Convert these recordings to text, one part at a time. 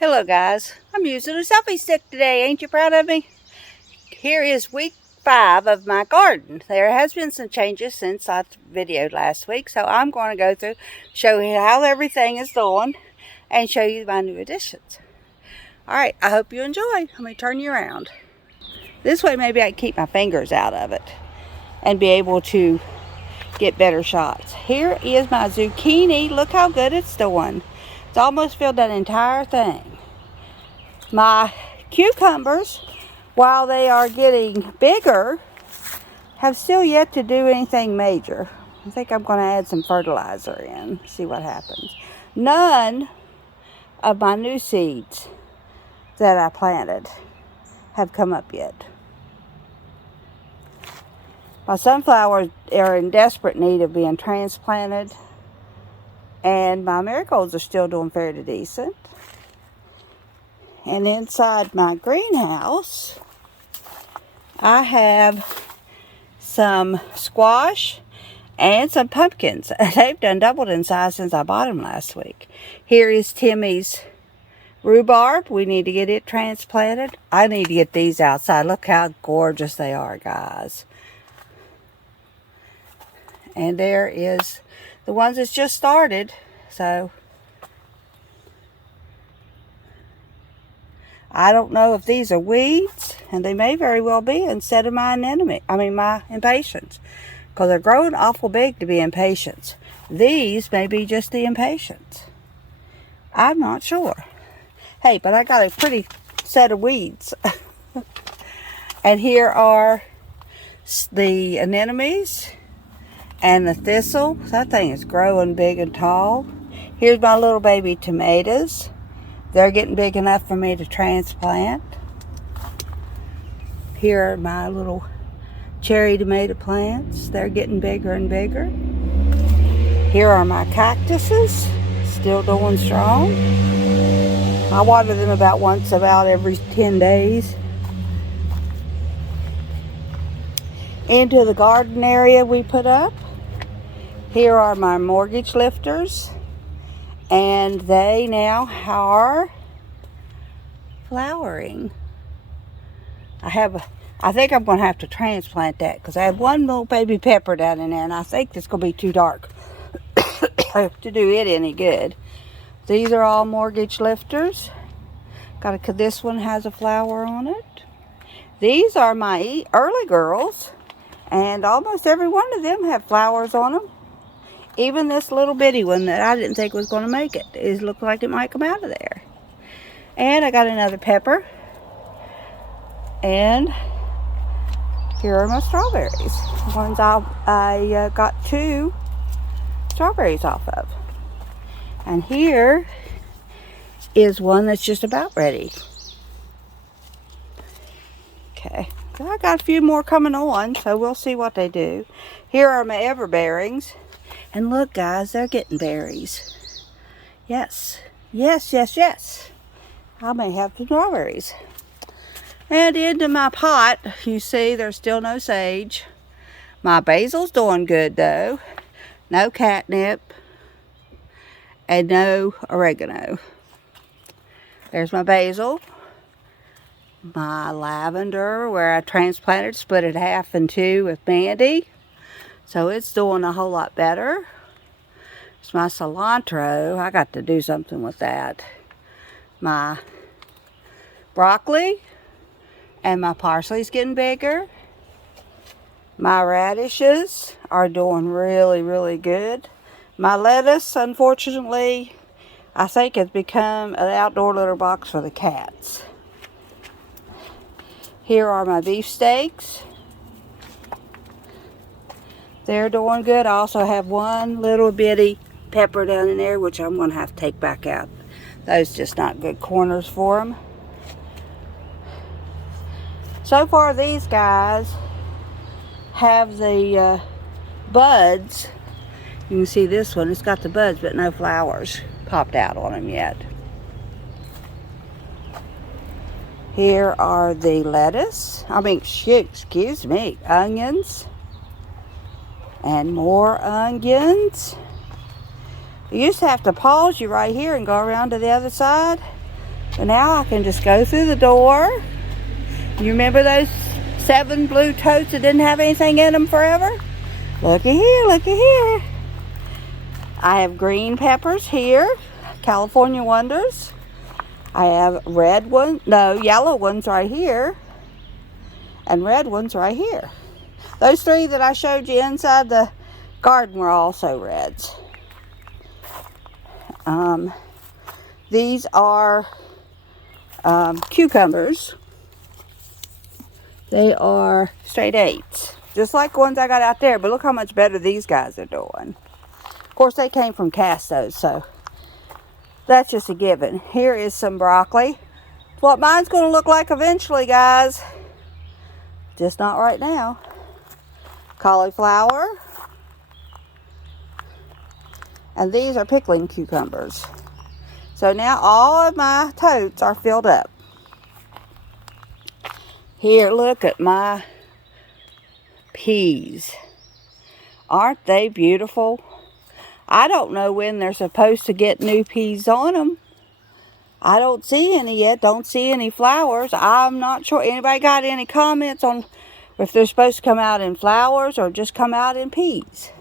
Hello guys, I'm using a selfie stick today. Ain't you proud of me? Here is week 5 of my garden. There has been some changes since I videoed last week, so I'm going to go through, show you how everything is doing, and show you my new additions. Alright, I hope you enjoy. Let me turn you around. This way maybe I can keep my fingers out of it and be able to get better shots. Here is my zucchini. Look how good it's doing. It's almost filled that entire thing. My cucumbers, while they are getting bigger, have still yet to do anything major. I think I'm going to add some fertilizer in, see what happens. None of my new seeds that I planted have come up yet. My sunflowers are in desperate need of being transplanted, and my marigolds are still doing fairly decent. And inside my greenhouse, I have some squash and some pumpkins. They've done doubled in size since I bought them last week. Here is Timmy's rhubarb. We need to get it transplanted. I need to get these outside. Look how gorgeous they are, guys. And there is the ones that's just started. So I don't know if these are weeds, and they may very well be instead of my my impatiens, because they're growing awful big to be impatiens. These may be just the impatiens. I'm not sure. Hey, but I got a pretty set of weeds. And here are the anemones and the thistle. That thing is growing big and tall. Here's my little baby tomatoes. They're getting big enough for me to transplant. Here are my little cherry tomato plants. They're getting bigger and bigger. Here are my cactuses, still doing strong. I water them about every 10 days. Into the garden area we put up. Here are my mortgage lifters. And they now are flowering. I think I'm going to have to transplant that, because I have one little baby pepper down in there, and I think it's going to be too dark to do it any good. These are all mortgage lifters. This one has a flower on it. These are my early girls, and almost every one of them have flowers on them. Even this little bitty one that I didn't think was going to make it. It looked like it might come out of there. And I got another pepper. And here are my strawberries. The ones I got 2 strawberries off of. And here is one that's just about ready. Okay. I got a few more coming on, so we'll see what they do. Here are my everbearings. And look, guys, they're getting berries. Yes. Yes, yes, yes. I may have some strawberries. And into my pot, you see there's still no sage. My basil's doing good, though. No catnip. And no oregano. There's my basil. My lavender, where I transplanted, split it half in 2 with Mandy. So it's doing a whole lot better. It's my cilantro. I got to do something with that. My broccoli and my parsley's getting bigger. My radishes are doing really, really good. My lettuce, unfortunately, I think has become an outdoor litter box for the cats. Here are my beefsteaks. They're doing good. I also have one little bitty pepper down in there, which I'm going to have to take back out. Those just not good corners for them. So far, these guys have the buds. You can see this one. It's got the buds, but no flowers popped out on them yet. Here are the lettuce. Excuse me, onions. And more onions. You used to have to pause you right here and go around to the other side. So now I can just go through the door. You remember those 7 blue totes that didn't have anything in them forever? Looky here, looky here. I have green peppers here, California Wonders. I have yellow ones right here, and red ones right here. Those 3 that I showed you inside the garden were also reds. These are cucumbers. They are straight 8s, just like the ones I got out there, but look how much better these guys are doing. Of course, they came from Castos, so that's just a given. Here is some broccoli. It's what mine's going to look like eventually, guys. Just not right now. Cauliflower. And these are pickling cucumbers. So now all of my totes are filled up. Here, look at my peas. Aren't they beautiful? I don't know when they're supposed to get new peas on them. I don't see any yet. Don't see any flowers. I'm not sure. Anybody got any comments on if they're supposed to come out in flowers or just come out in peas?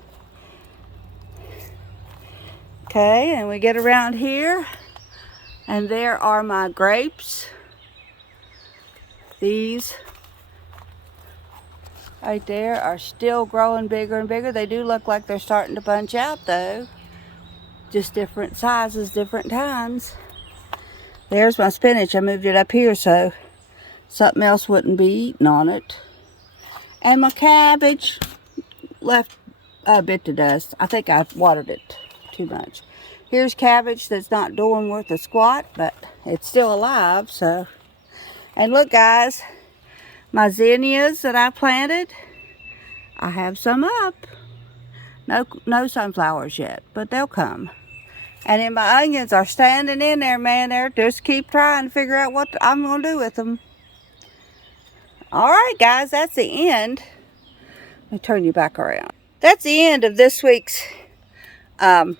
Okay, and we get around here, and there are my grapes. These right there are still growing bigger and bigger. They do look like they're starting to bunch out though. Just different sizes, different times. There's my spinach. I moved it up here so something else wouldn't be eaten on it. And my cabbage left a bit to dust. I think I watered it too much. Here's cabbage that's not doing worth a squat, but it's still alive, so. And look, guys, my zinnias that I planted, I have some up. No sunflowers yet, but they'll come. And then my onions are standing in there, man. They're just keep trying to figure out what I'm going to do with them. All right, guys, that's the end. Let me turn you back around. That's the end of this week's garden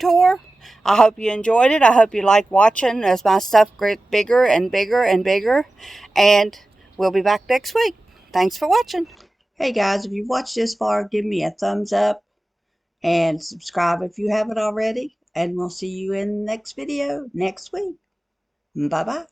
tour. I hope you enjoyed it. I hope you like watching as my stuff gets bigger and bigger and bigger. And we'll be back next week. Thanks for watching. Hey guys, if you've watched this far, give me a thumbs up and subscribe if you haven't already. And we'll see you in the next video next week. Bye-bye.